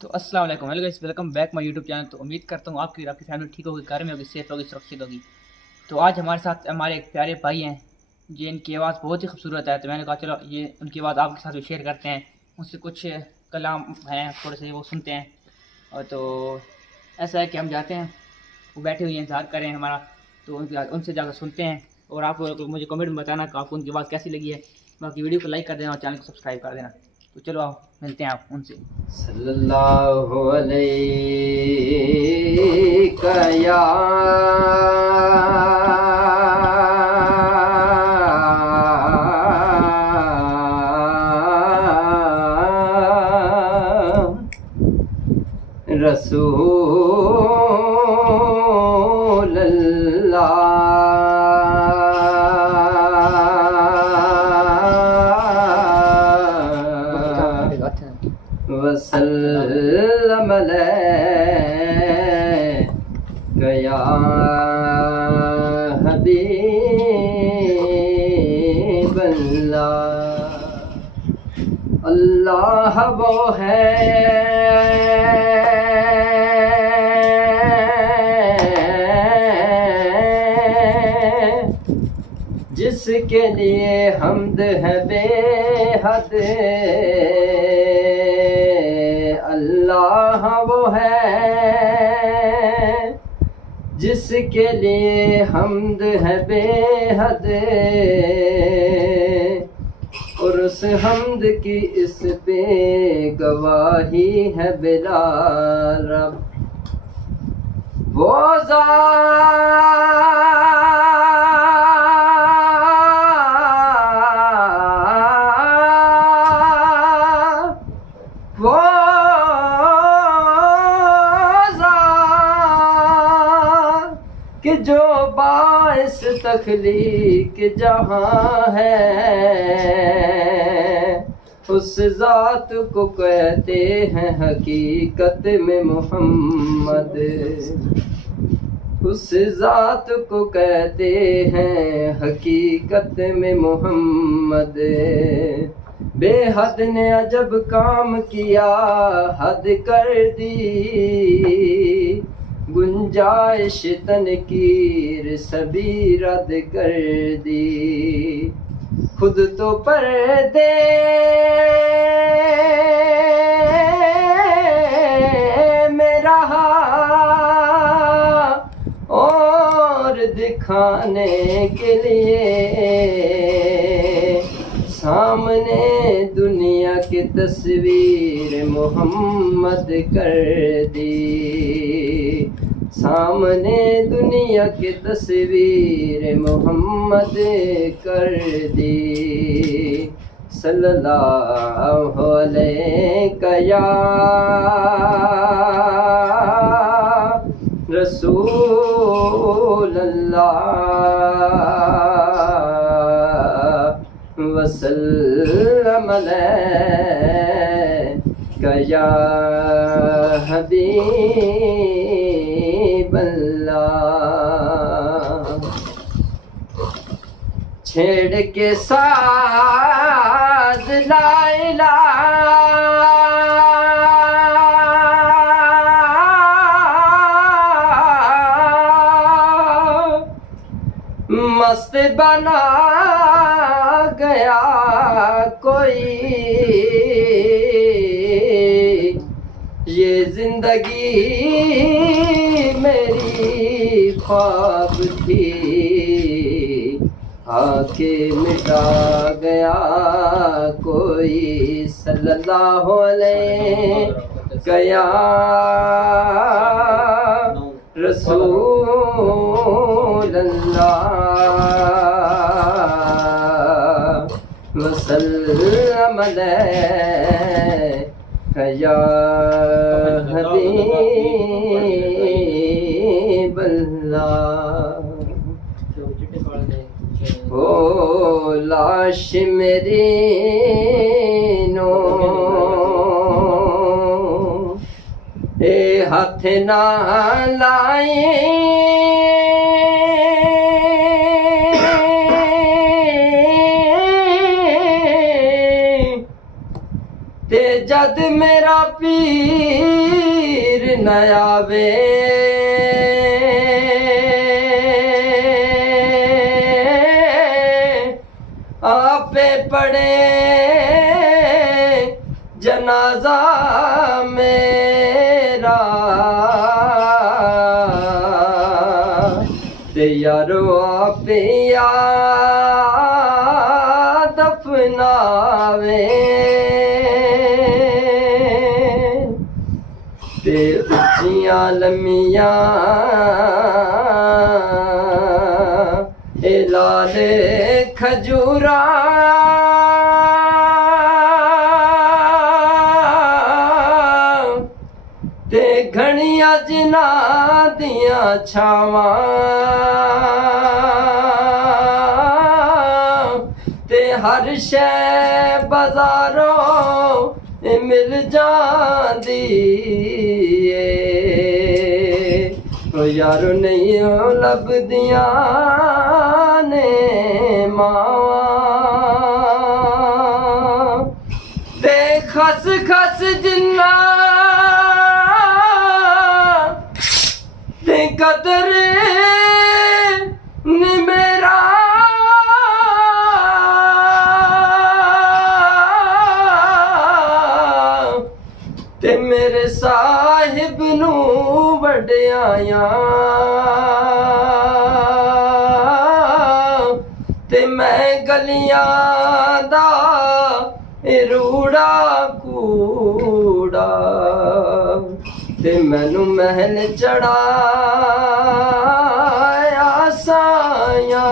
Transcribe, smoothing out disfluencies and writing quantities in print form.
तो अस्सलाम वालेकुम, hello guys, welcome back my YouTube channel. तो उम्मीद करता हूँ आपकी फैमिली ठीक होगी, घर में होगी, सेफ होगी, सुरक्षित होगी। तो आज हमारे साथ हमारे एक प्यारे भाई हैं जिनकी आवाज़ बहुत ही खूबसूरत है। तो मैंने कहा चलो ये उनकी आवाज़ आपके साथ भी शेयर करते हैं, उनसे कुछ कलाम हैं थोड़े से वो सुनते हैं। और तो ऐसा है कि हम जाते हैं, वो बैठे हुए इंतज़ार कर रहे हैं हमारा, तो उनसे जाकर सुनते हैं। और आप मुझे कमेंट में बताना कि आपको उनकी आवाज़ कैसी लगी है। बाकी वीडियो को लाइक कर देना और चैनल को सब्सक्राइब कर देना। तो चलो आओ मिलते हैं आप उनसे। सल्लल्लाहु अलैहि या रसूल वसल्लम अलैका या हबीबल्लाह। अल्लाह वो है जिसके लिए हम्द है बेहद। अल्लाह वो है जिसके लिए हम्द है बेहद। और उस हम्द की इस पे गवाही है बिला रब। वो कि जो बाइस तख्लीक जहां है, उस ज़ात को कहते हैं हकीकत में मोहम्मद। उस ज़ात को कहते हैं हकीकत में मोहम्मद। बेहद ने अजब काम किया, हद कर दी गुंजाइश तनकीर सभी रद्द कर दी। खुद तो पर्दे में रहा और दिखाने के लिए सामने दुनिया की तस्वीर मोहम्मद कर दी। सामने दुनिया की तस्वीर मोहम्मद कर दी। सल्लल्लाहु अलैहि या रसूल अल्लाह वसल्लम अलैका या हबीबल्लाह। छेड़ के साज लाइला मस्त बना गया कोई। ये जिंदगी मेरी ख्वाब थी, आके मिटा गया कोई। सल्लल्लाहु अलैहि या रसूल अल्लाह वसल्लम अलैका या हबीबल्लाह। ओ लाश मेरी नो ए हाथ ना लाए ते जद मेरा पीर न आवे आपे पड़े जनाजा मेरा ते यारो आपे या दफनावे ते उच्चियां लम्मियां ए लाल खजूरा ते घणियां जिना दियां छावां ते हर शै बाजारों मिल जांदी ओ यारो नहीं लभदियां ने मावां ते खस खस जिन्ना ते कदर नी मेरा ते मेरे साहिब नू वड्याया ते मैं गलियां दा रूड़ा कूड़ा ते मैनू महल चढ़ाया साया